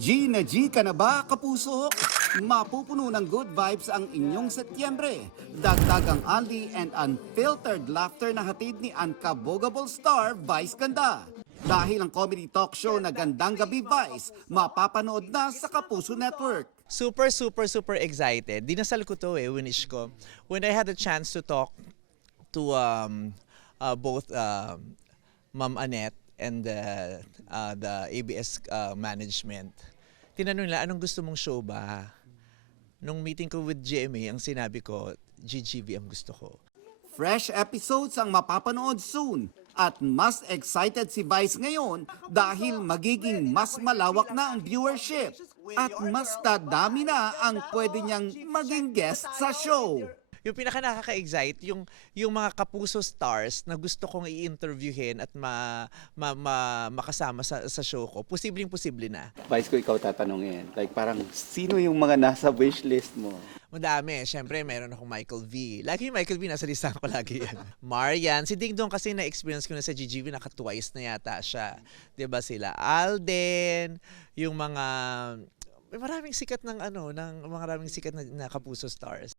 G na G ka na ba, kapuso? Mapupuno ng good vibes ang inyong Setyembre. Dagdag ang unli and unfiltered laughter na hatid ni unkabogable star Vice Ganda. Dahil ang comedy talk show na Gandang Gabi Vice, mapapanood na sa Kapuso Network. Super excited. Dinasal ko to winish ko. When I had a chance to talk to both Ma'am Annette and the ABS management, tinanong nila, anong gusto mong show ba? Nung meeting ko with GMA, ang sinabi ko, GGV ang gusto ko. Fresh episodes ang mapapanood soon. At mas excited si Vice ngayon dahil magiging mas malawak na ang viewership. At mas dadami na ang pwede niyang maging guest sa show. Yung pinaka nakaka-excite, yung mga kapuso stars na gusto kong i-interviewin at makasama sa show ko, posibleng-posible na. Vice ko ikaw tatanungin. Like parang sino yung mga nasa wishlist mo? Madami. Siyempre, meron akong Michael V. Lagi yung Michael V, nasa listahan ko lagi yan. Marian. Si Ding Dong kasi na-experience ko na sa GGV, naka-twice na yata siya. Diba sila? Alden, yung mga... Maraming sikat ng maraming sikat na kapuso stars.